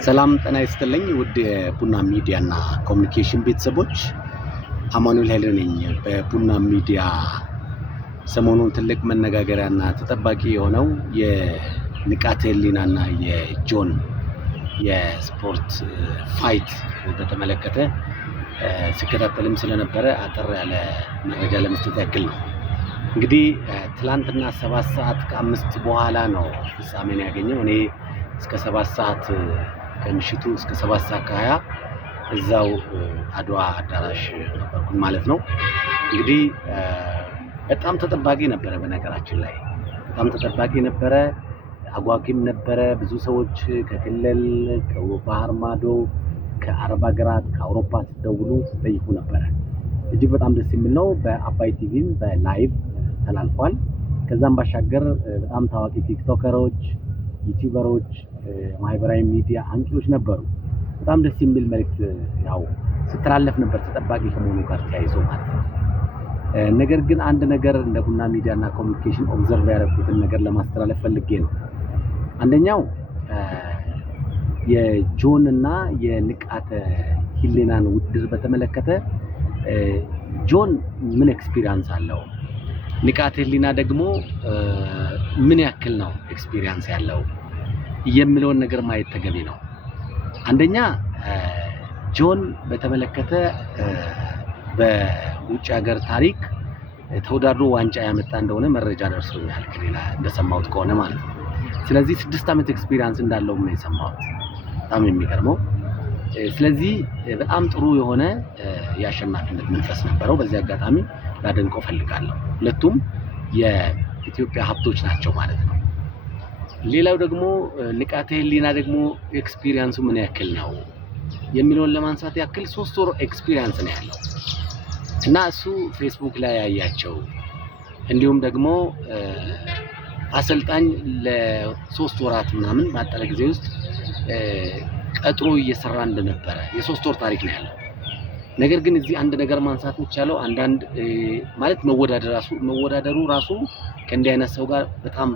ሰላም ጤና ይስጥልኝ ውድ የቡና ሚዲያና ኮሙኒኬሽን ቤተሰቦች፣ አማኑኤል ኃይሌ ነኝ። በቡና ሚዲያ ሰሞኑን ትልቅ መነጋገሪያና ተጠባቂ የሆነው የንቃተ ህሊናና የጆን የስፖርት ፋይት በተመለከተ ሲከታተልም ስለነበረ አጠር ያለ መረጃ ለመስጠት ያክል ነው። እንግዲህ ትላንትና 7 ሰዓት ከ5 በኋላ ነው ፍጻሜን ያገኘው። እኔ እስከ 7 ሰዓት ከምሽቱ እስከ 7 ሰዓት ከ20 እዛው አድዋ አዳራሽ ነበርኩኝ ማለት ነው። እንግዲህ በጣም ተጠባቂ ነበረ። በነገራችን ላይ በጣም ተጠባቂ ነበረ፣ አጓጊም ነበረ። ብዙ ሰዎች ከክልል ከባህር ማዶ ከአረብ ሀገራት ከአውሮፓ ሲደውሉ ሲጠይቁ ነበረ። እጅግ በጣም ደስ የሚል ነው። በአባይ ቲቪም በላይቭ ተላልፏል። ከዛም ባሻገር በጣም ታዋቂ ቲክቶከሮች፣ ዩቲዩበሮች፣ ማህበራዊ ሚዲያ አንቂዎች ነበሩ። በጣም ደስ የሚል መልእክት ያው ስተላለፍ ነበር፣ ተጠባቂ ከመሆኑ ጋር ተያይዞ ማለት ነው። ነገር ግን አንድ ነገር እንደ ቡና ሚዲያና ኮሙኒኬሽን ኦብዘርቭ ያደረኩትን ነገር ለማስተላለፍ ፈልጌ ነው። አንደኛው የጆን እና የንቃተ ህሊናን ውድድር በተመለከተ ጆን ምን ኤክስፒሪየንስ አለው፣ ንቃተ ህሊና ደግሞ ምን ያክል ነው ኤክስፒሪየንስ ያለው የሚለውን ነገር ማየት ተገቢ ነው። አንደኛ ጆን በተመለከተ በውጭ ሀገር ታሪክ ተወዳድሮ ዋንጫ ያመጣ እንደሆነ መረጃ ደርሶኛል፣ ከሌላ እንደሰማሁት ከሆነ ማለት ነው። ስለዚህ 6 ዓመት ኤክስፒሪየንስ እንዳለው ነው የሰማሁት። በጣም የሚገርመው። ስለዚህ በጣም ጥሩ የሆነ የአሸናፊነት መንፈስ ነበረው። በዚህ አጋጣሚ ላደንቀው ፈልጋለሁ። ሁለቱም የኢትዮጵያ ሀብቶች ናቸው ማለት ነው። ሌላው ደግሞ ንቃተ ህሊና ደግሞ ኤክስፒሪየንሱ ምን ያክል ነው የሚለውን ለማንሳት ያክል 3 ወር ኤክስፒሪየንስ ነው ያለው እና እሱ ፌስቡክ ላይ ያያቸው እንዲሁም ደግሞ አሰልጣኝ ለ3 ወራት ምናምን ባጠረ ጊዜ ውስጥ ቀጥሮ እየሰራ እንደነበረ የ3 ወር ታሪክ ነው ያለው። ነገር ግን እዚህ አንድ ነገር ማንሳት ይቻላል። አንዳንድ ማለት መወዳደሩ ራሱ ከእንዲህ አይነት ሰው ጋር በጣም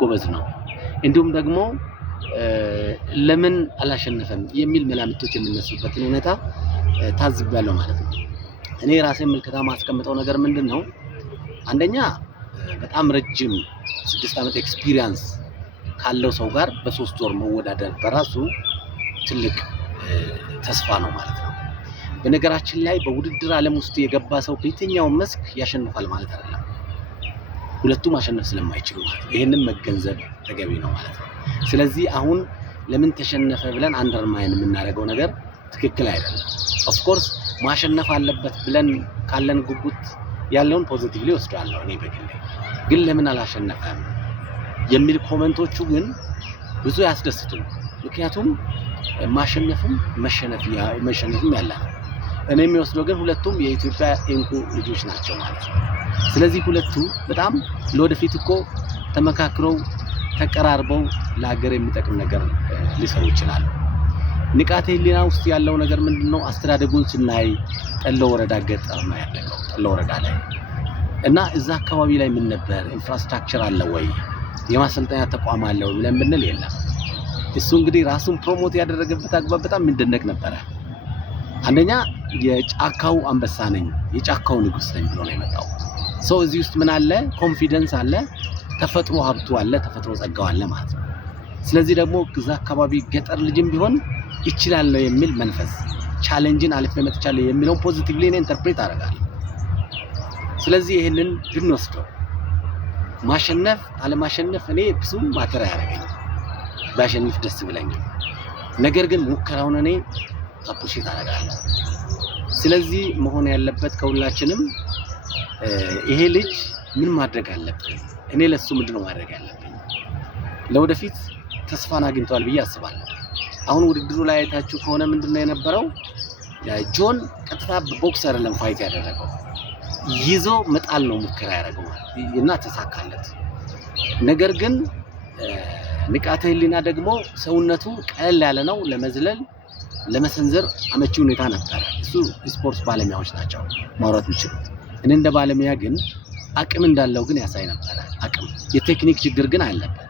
ጎበዝ ነው። እንዲሁም ደግሞ ለምን አላሸነፈም የሚል መላምቶች የሚነሱበትን ሁኔታ ታዝቤያለሁ ማለት ነው። እኔ ራሴን ምልከታ ማስቀምጠው ነገር ምንድነው? አንደኛ በጣም ረጅም 6 ዓመት ኤክስፒሪየንስ ካለው ሰው ጋር በ3 ወር መወዳደር በራሱ ትልቅ ተስፋ ነው ማለት ነው። በነገራችን ላይ በውድድር ዓለም ውስጥ የገባ ሰው በየትኛው መስክ ያሸንፋል ማለት አይደለም። ሁለቱም ማሸነፍ ስለማይችሉ ማለት ነው። ይሄንን መገንዘብ ተገቢ ነው ማለት ነው። ስለዚህ አሁን ለምን ተሸነፈ ብለን አንደርማይን የምናደርገው ነገር ትክክል አይደለም። ኦፍ ኮርስ ማሸነፍ አለበት ብለን ካለን ጉጉት ያለውን ፖዚቲቭሊ ወስዳለሁ እኔ በግሌ። ግን ለምን አላሸነፈም የሚል ኮሜንቶቹ ግን ብዙ ያስደስቱኝ። ምክንያቱም ማሸነፍም መሸነፍም ያለ ነው። እኔ የሚወስደው ግን ሁለቱም የኢትዮጵያ እንቁ ልጆች ናቸው ማለት ነው። ስለዚህ ሁለቱ በጣም ለወደፊት እኮ ተመካክረው ተቀራርበው ለሀገር የሚጠቅም ነገር ሊሰሩ ይችላሉ። ንቃተ ህሊና ውስጥ ያለው ነገር ምንድነው? አስተዳደጉን ስናይ ጠለ ወረዳ ገጠር ነው ያለው፣ ጠለ ወረዳ ላይ እና እዛ አካባቢ ላይ ምን ነበር? ኢንፍራስትራክቸር አለ ወይ? የማሰልጠኛ ተቋም አለ ወይ ብለን ብንል የለም። እሱ እንግዲህ ራሱን ፕሮሞት ያደረገበት አግባብ በጣም የሚደነቅ ነበረ። አንደኛ የጫካው አንበሳ ነኝ፣ የጫካው ንጉስ ነኝ ብሎ ነው የመጣው። ሰው እዚህ ውስጥ ምን አለ? ኮንፊደንስ አለ፣ ተፈጥሮ ሀብቱ አለ፣ ተፈጥሮ ጸጋው አለ ማለት ነው። ስለዚህ ደግሞ እዛ አካባቢ ገጠር ልጅም ቢሆን ይችላል የሚል መንፈስ፣ ቻሌንጅን አልፌ መጥቻለሁ የሚለውን ፖዚቲቭሊ እኔ ኢንተርፕሬት አደርጋለሁ። ስለዚህ ይሄንን ብንወስደው ማሸነፍ አለማሸነፍ እኔ ብዙ ማተር አያደርገኝም። ባሸንፍ ደስ ብለኛል። ነገር ግን ሙከራውን እኔ አፕሪሼት አደርጋለሁ። ስለዚህ መሆን ያለበት ከሁላችንም ይሄ ልጅ ምን ማድረግ አለብን? እኔ ለሱ ምንድነው ማድረግ ያለብኝ? ለወደፊት ተስፋን አግኝቷል ብዬ አስባለሁ። አሁን ውድድሩ ላይ አይታችሁ ከሆነ ምንድነው የነበረው? ጆን ቀጥታ በቦክስ አይደለም ፋይት ያደረገው፣ ይዞ መጣል ነው ሙከራ ያደረገው እና ተሳካለት። ነገር ግን ንቃተ ህሊና ደግሞ ሰውነቱ ቀለል ያለ ነው፣ ለመዝለል ለመሰንዘር አመቺ ሁኔታ ነበር። እሱ ስፖርት ባለሙያዎች ናቸው ማውራት የሚችሉት። እኔ እንደ ባለሙያ ግን አቅም እንዳለው ግን ያሳይ ነበር። አቅም የቴክኒክ ችግር ግን አለበት።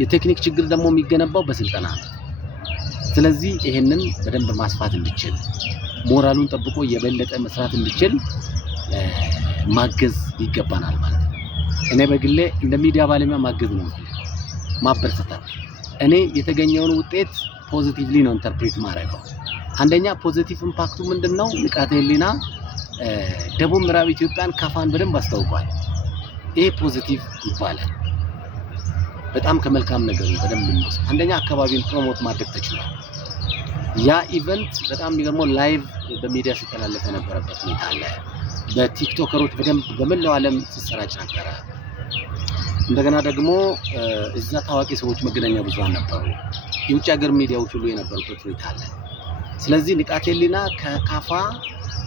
የቴክኒክ ችግር ደግሞ የሚገነባው በስልጠና ነው። ስለዚህ ይሄንን በደንብ ማስፋት እንዲችል ሞራሉን ጠብቆ የበለጠ መስራት እንዲችል ማገዝ ይገባናል ማለት ነው። እኔ በግሌ እንደ ሚዲያ ባለሙያ ማገዝ ነው ማበረታታት። እኔ የተገኘውን ውጤት ፖዚቲቭሊ ነው ኢንተርፕሬት ማድረገው። አንደኛ ፖዚቲቭ ኢምፓክቱ ምንድነው? ንቃተ ህሊና ደቡብ ምዕራብ ኢትዮጵያን ካፋን በደንብ አስታውቋል። ይሄ ፖዚቲቭ ይባላል። በጣም ከመልካም ነገሩ በደንብ ነው። አንደኛ አካባቢን ፕሮሞት ማድረግ ተችሏል። ያ ኢቨንት በጣም የሚገርመው ላይቭ በሚዲያ ሲተላለፍ የነበረበት ሁኔታ አለ። በቲክቶከሮች በደንብ በመላው ዓለም ሲሰራጭ ነበረ። እንደገና ደግሞ እዛ ታዋቂ ሰዎች መገናኛ ብዙሃን ነበሩ። የውጭ ሀገር ሚዲያዎች ሁሉ የነበሩበት ሁኔታ አለ። ስለዚህ ንቃተ ህሊና ከካፋ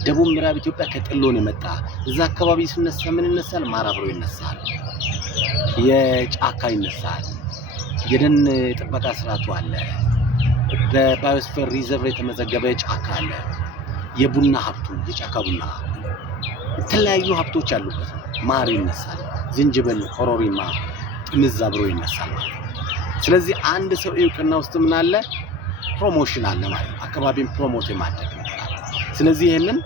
ደቡብ ምዕራብ ኢትዮጵያ ከጥሎን የመጣ እዛ አካባቢ ሲነሳ ምን ይነሳል? ማር አብሮ ይነሳል፣ የጫካ ይነሳል፣ የደን ጥበቃ ስርዓቱ አለ፣ በባዮስፌር ሪዘርቭ የተመዘገበ ጫካ አለ፣ የቡና ሀብቱ የጫካ ቡና የተለያዩ ሀብቶች ያሉበት ማር ይነሳል፣ ዝንጅብል፣ ኮሮሪማ፣ ጥምዝ አብሮ ይነሳል ማለት ነው። ስለዚህ አንድ ሰው እውቅና ውስጥ ምን አለ? ፕሮሞሽን አለ ማለት ነው። አካባቢን ፕሮሞት የማድረግ ነገር አለ። ስለዚህ ይሄንን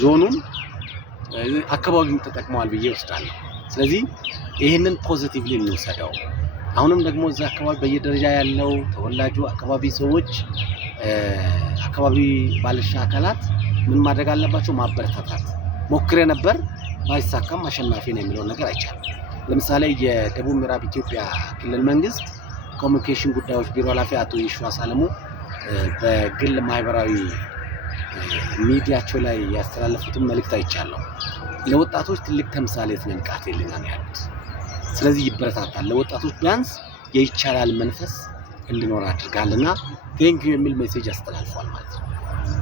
ዞኑን አካባቢውን ተጠቅመዋል ብዬ ወስዳለሁ። ስለዚህ ይሄንን ፖዚቲቭሊ እንውሰደው። አሁንም ደግሞ እዛ አካባቢ በየደረጃ ያለው ተወላጁ አካባቢ ሰዎች አካባቢ ባለድርሻ አካላት ምን ማድረግ አለባቸው? ማበረታታት። ሞክሬ ነበር ባይሳካም አሸናፊ ነው የሚለው ነገር አይቻልም። ለምሳሌ የደቡብ ምዕራብ ኢትዮጵያ ክልል መንግስት ኮሚኒኬሽን ጉዳዮች ቢሮ ኃላፊ አቶ ይሽዋስ አለሙ በግል ማህበራዊ ሚዲያቸው ላይ ያስተላለፉትን መልእክት አይቻለሁ። ለወጣቶች ትልቅ ተምሳሌት ነው ንቃተ ህሊና ነው ያሉት። ስለዚህ ይበረታታል። ለወጣቶች ቢያንስ የይቻላል መንፈስ እንዲኖር አድርጋልና ቴንኪዩ የሚል ሜሴጅ አስተላልፏል ማለት ነው።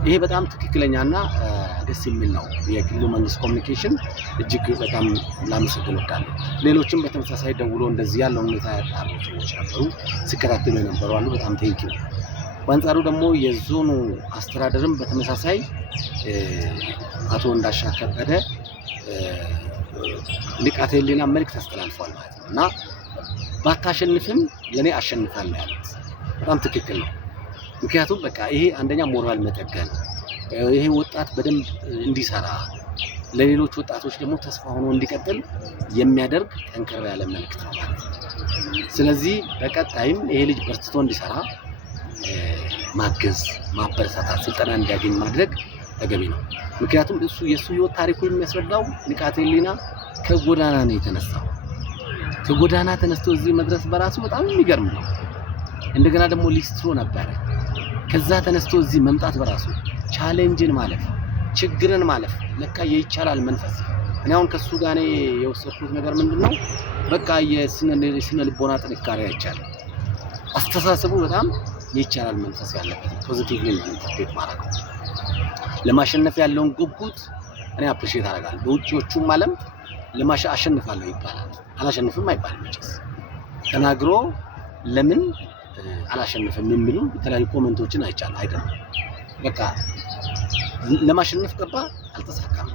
ይሄ በጣም ትክክለኛና ደስ የሚል ነው። የክልሉ መንግስት ኮሚኒኬሽን እጅግ በጣም ላመሰግን እወዳለሁ። ሌሎችም በተመሳሳይ ደውሎ እንደዚህ ያለው ሁኔታ ያጣሩ ሰዎች ነበሩ፣ ሲከታተሉ የነበሩ አሉ። በጣም ቴንኪዩ። በአንጻሩ ደግሞ የዞኑ አስተዳደርም በተመሳሳይ አቶ እንዳሻ ከበደ ንቃተ ህሊና መልእክት አስተላልፏል ማለት ነው እና ባታሸንፍም ለኔ አሸንፋለሁ ያሉት በጣም ትክክል ነው። ምክንያቱም በቃ ይሄ አንደኛ ሞራል መጠገን፣ ይሄ ወጣት በደንብ እንዲሰራ ለሌሎች ወጣቶች ደግሞ ተስፋ ሆኖ እንዲቀጥል የሚያደርግ ጠንከር ያለ መልእክት ነው ማለት ነው። ስለዚህ በቀጣይም ይሄ ልጅ በርትቶ እንዲሰራ ማገዝ፣ ማበረታታት፣ ስልጠና እንዲያገኝ ማድረግ ተገቢ ነው። ምክንያቱም እሱ የሱ ህይወት ታሪኩ የሚያስረዳው ንቃተ ህሊና ከጎዳና ነው የተነሳው። ከጎዳና ተነስቶ እዚህ መድረስ በራሱ በጣም የሚገርም ነው። እንደገና ደግሞ ሊስትሮ ነበረ። ከዛ ተነስቶ እዚህ መምጣት በራሱ ቻሌንጅን ማለፍ፣ ችግርን ማለፍ ለካ የይቻላል መንፈስ። እኔ አሁን ከሱ ጋር የወሰድኩት ነገር ምንድነው? በቃ የስነ ልቦና ጥንካሬ አይቻልም። አስተሳሰቡ በጣም የይቻላል መንፈስ ያለበት ፖዚቲቭሊ ኢንተርፕሬት ማድረግ ነው። ለማሸነፍ ያለውን ጉጉት እኔ አፕሪሺየት አደርጋለሁ። በውጪዎቹም ዓለም አሸንፋለሁ ይባላል፣ አላሸንፍም አይባልም። መቼስ ተናግሮ ለምን አላሸንፍም የሚሉ የተለያዩ ኮሜንቶችን አይቻልም። አይደለም በቃ ለማሸነፍ ገባ፣ አልተሳካም፣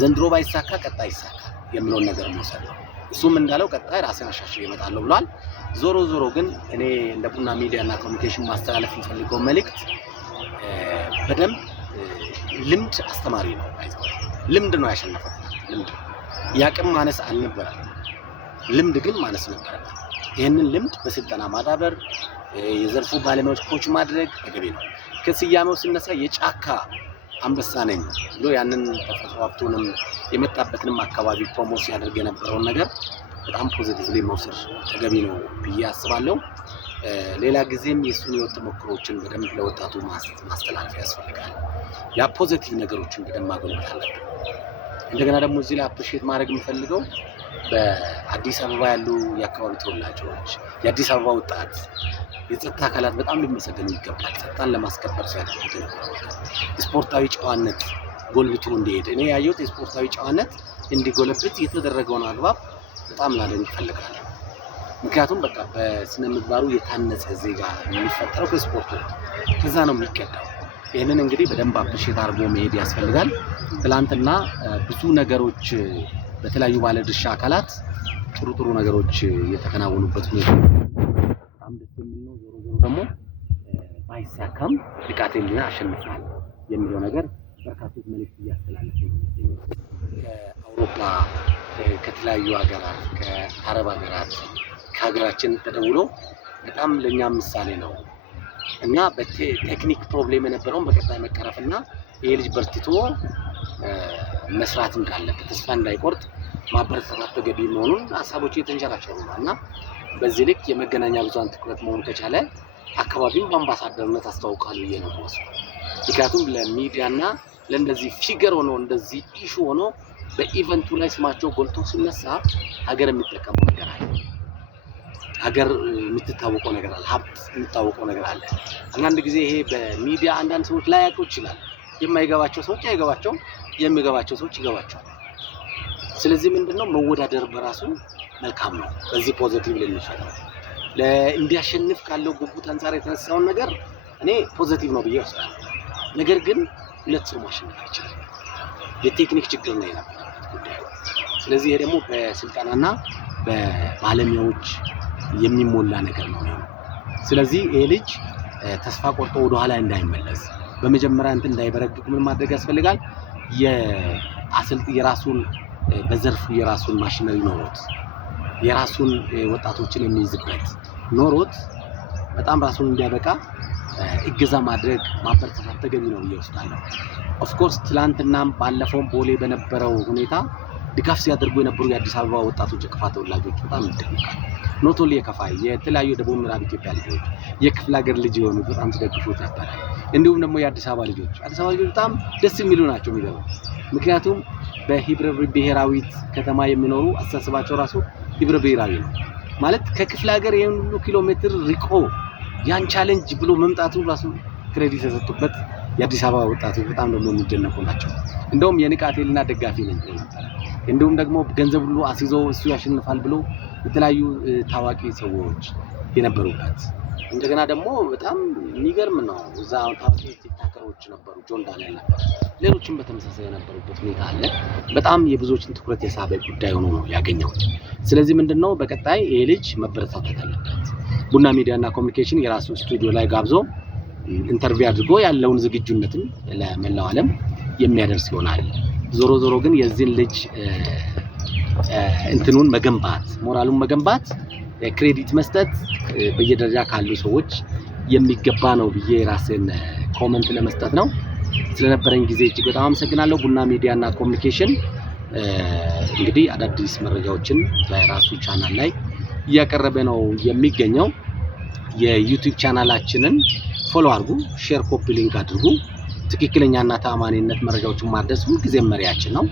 ዘንድሮ ባይሳካ ቀጣይ ይሳካ የሚለውን ነገር መውሰድ ነው። እሱም እንዳለው ቀጣይ ራሴን አሻሽዬ እመጣለሁ ብሏል። ዞሮ ዞሮ ግን እኔ እንደ ቡና ሚዲያ እና ኮሚኒኬሽን ማስተላለፍ የምፈልገው መልእክት በደንብ ልምድ አስተማሪ ነው። ልምድ ነው ያሸነፈው። ልምድ ያቅም ማነስ አልነበረም፣ ልምድ ግን ማነስ ነበረ። ይህንን ልምድ በስልጠና ማዳበር፣ የዘርፉ ባለሙያዎች ኮች ማድረግ ተገቢ ነው። ከስያሜው ሲነሳ የጫካ አንበሳ ነኝ ብሎ ያንን ተፈጥሮ ሀብቱንም የመጣበትንም አካባቢ ፕሮሞት ሲያደርግ የነበረውን ነገር በጣም ፖዚቲቭሊ መውሰድ ተገቢ ነው ብዬ አስባለሁ። ሌላ ጊዜም የሱን ህይወት ተሞክሮችን በደንብ ለወጣቱ ማስተላለፍ ያስፈልጋል። ያ ፖዚቲቭ ነገሮችን በደንብ ማጎልበት አለብን። እንደገና ደግሞ እዚህ ላይ አፕሪሺየት ማድረግ የምፈልገው በአዲስ አበባ ያሉ የአካባቢ ተወላጆች፣ የአዲስ አበባ ወጣት፣ የጸጥታ አካላት በጣም ሊመሰገኑ ይገባል። ጸጥታን ለማስከበር ሲያደርጉት የነበረው ስፖርታዊ ጨዋነት ጎልብቶ እንዲሄድ እኔ ያየሁት የስፖርታዊ ጨዋነት እንዲጎለብት የተደረገውን አግባብ በጣም ላደንቅ እፈልጋለሁ። ምክንያቱም በቃ በስነ ምግባሩ የታነጸ ዜጋ የሚፈጠረው ከስፖርቱ ነው፣ ከዛ ነው የሚቀዳው። ይህንን እንግዲህ በደንብ አፕሪሺየት አድርጎ መሄድ ያስፈልጋል። ትላንትና ብዙ ነገሮች በተለያዩ ባለድርሻ አካላት ጥሩ ነገሮች የተከናወኑበት ሁኔታ በጣም ደስ የሚል ነው። ዞሮ ደግሞ ባይሳካም ንቃተ ህሊና አሸንፏል የሚለው ነገር በርካቶች መልእክት እያስተላለፉ ነው። ከአውሮፓ ከተለያዩ ሀገራት ከአረብ ሀገራት ከሀገራችን ተደውሎ በጣም ለኛ ምሳሌ ነው። እኛ በቴክኒክ ፕሮብሌም የነበረውን በቀጣይ መቀረፍና ይሄ ልጅ በርትቶ መስራት እንዳለበት ተስፋ እንዳይቆርጥ ማበረታታት ተገቢ መሆኑን ሀሳቦች እየተንሸራሸሩ ነው እና በዚህ ልክ የመገናኛ ብዙሃን ትኩረት መሆን ከቻለ አካባቢው በአምባሳደርነት አስተዋውቃሉ ብዬ ነው የምወስደው። ምክንያቱም ለሚዲያና ለእንደዚህ ፊገር ሆኖ እንደዚህ ኢሹ ሆኖ በኢቨንቱ ላይ ስማቸው ጎልቶ ሲነሳ ሀገር የሚጠቀመው ነገር አለ፣ ሀገር የምትታወቀው ነገር አለ፣ ሀብት የሚታወቀው ነገር አለ። አንዳንድ ጊዜ ይሄ በሚዲያ አንዳንድ ሰዎች ላይ ያውቁ ይችላል። የማይገባቸው ሰዎች አይገባቸውም፣ የሚገባቸው ሰዎች ይገባቸዋል። ስለዚህ ምንድነው መወዳደር በራሱ መልካም ነው። በዚህ ፖዚቲቭ ልንፈታው እንዲያሸንፍ ካለው ጉጉት አንፃር የተነሳውን ነገር እኔ ፖዚቲቭ ነው ብዬ ወስዳለሁ። ነገር ግን ሁለት ሰው ማሸነፍ ይችላል። የቴክኒክ ችግር ነው የነበረበት ጉዳዩ። ስለዚህ ይሄ ደግሞ በስልጠናና በባለሙያዎች የሚሞላ ነገር ነው። ስለዚህ ይሄ ልጅ ተስፋ ቆርጦ ወደ ኋላ እንዳይመለስ በመጀመሪያ እንዳይበረግግ ምን ማድረግ ያስፈልጋል? የራሱን በዘርፉ የራሱን ማሽነሪ ኖሮት የራሱን ወጣቶችን የሚይዝበት ኖሮት በጣም ራሱን እንዲያበቃ እገዛ ማድረግ ማበረታታት ተገቢ ነው ይወስዳለሁ። ኦፍ ኮርስ ትላንትናም ባለፈው ቦሌ በነበረው ሁኔታ ድጋፍ ሲያደርጉ የነበሩ የአዲስ አበባ ወጣቶች የከፋ ተወላጆች በጣም ይደነቃል። ኖት ኦንሊ የከፋ የተለያዩ ደቡብ ምዕራብ ኢትዮጵያ ልጆች የክፍለ ሀገር ልጅ የሆኑ በጣም ሲደግፉት ነበር። እንዲሁም ደግሞ የአዲስ አበባ ልጆች በጣም ደስ የሚሉ ናቸው የሚገርም። ምክንያቱም በህብረ ብሔራዊት ከተማ የሚኖሩ አስተሳሰባቸው ራሱ ህብረ ብሔራዊ ነው ማለት ከክፍለ ሀገር ይሄን ሁሉ ኪሎ ሜትር ሪቆ ያን ቻሌንጅ ብሎ መምጣቱ ራሱ ክሬዲት ተሰጥቶበት የአዲስ አበባ ወጣቶች በጣም ደግሞ የሚደነቁ ናቸው። እንደውም የንቃተ ህሊና ደጋፊ ነኝ ነበር። እንዲሁም ደግሞ ገንዘብ ሁሉ አስይዞ እሱ ያሸንፋል ብሎ የተለያዩ ታዋቂ ሰዎች የነበሩበት እንደገና ደግሞ በጣም የሚገርም ነው። እዛ ታዋቂ ቲክቶከሮች ነበሩ፣ ጆን ዳንኤል ነበር፣ ሌሎችም በተመሳሳይ የነበሩበት ሁኔታ አለ። በጣም የብዙዎችን ትኩረት የሳበ ጉዳይ ሆኖ ነው ያገኘው። ስለዚህ ምንድነው በቀጣይ ይሄ ልጅ መበረታታት አለበት። ቡና ሚዲያና ኮሚኒኬሽን የራሱ ስቱዲዮ ላይ ጋብዞ ኢንተርቪው አድርጎ ያለውን ዝግጁነትን ለመላው ዓለም የሚያደርስ ይሆናል። ዞሮ ግን የዚህን ልጅ እንትኑን መገንባት ሞራሉን መገንባት ክሬዲት መስጠት በየደረጃ ካሉ ሰዎች የሚገባ ነው ብዬ ራሴን ኮሜንት ለመስጠት ነው። ስለነበረኝ ጊዜ እጅግ በጣም አመሰግናለሁ። ቡና ሚዲያና ኮሚኒኬሽን እንግዲህ አዳዲስ መረጃዎችን በራሱ ቻናል ላይ እያቀረበ ነው የሚገኘው። የዩቲዩብ ቻናላችንን ፎሎ አድርጉ፣ ሼር፣ ኮፒ ሊንክ አድርጉ። ትክክለኛና ተአማኒነት መረጃዎችን ማድረስ ሁልጊዜም መሪያችን ነው።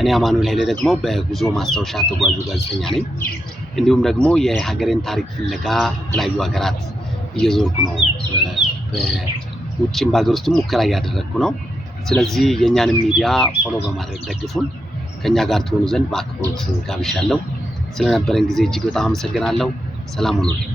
እኔ አማኑኤል ኃይሌ ደግሞ በጉዞ ማስታወሻ ተጓዡ ጋዜጠኛ ነኝ። እንዲሁም ደግሞ የሀገሬን ታሪክ ፍለጋ የተለያዩ ሀገራት እየዞርኩ ነው። በውጭም በሀገር ውስጥም ሙከራ እያደረግኩ ነው። ስለዚህ የእኛንም ሚዲያ ፎሎ በማድረግ ደግፉን። ከኛ ጋር ትሆኑ ዘንድ በአክብሮት ጋብዣለሁ። ስለነበረን ጊዜ እጅግ በጣም አመሰግናለሁ። ሰላም ሁኑልኝ።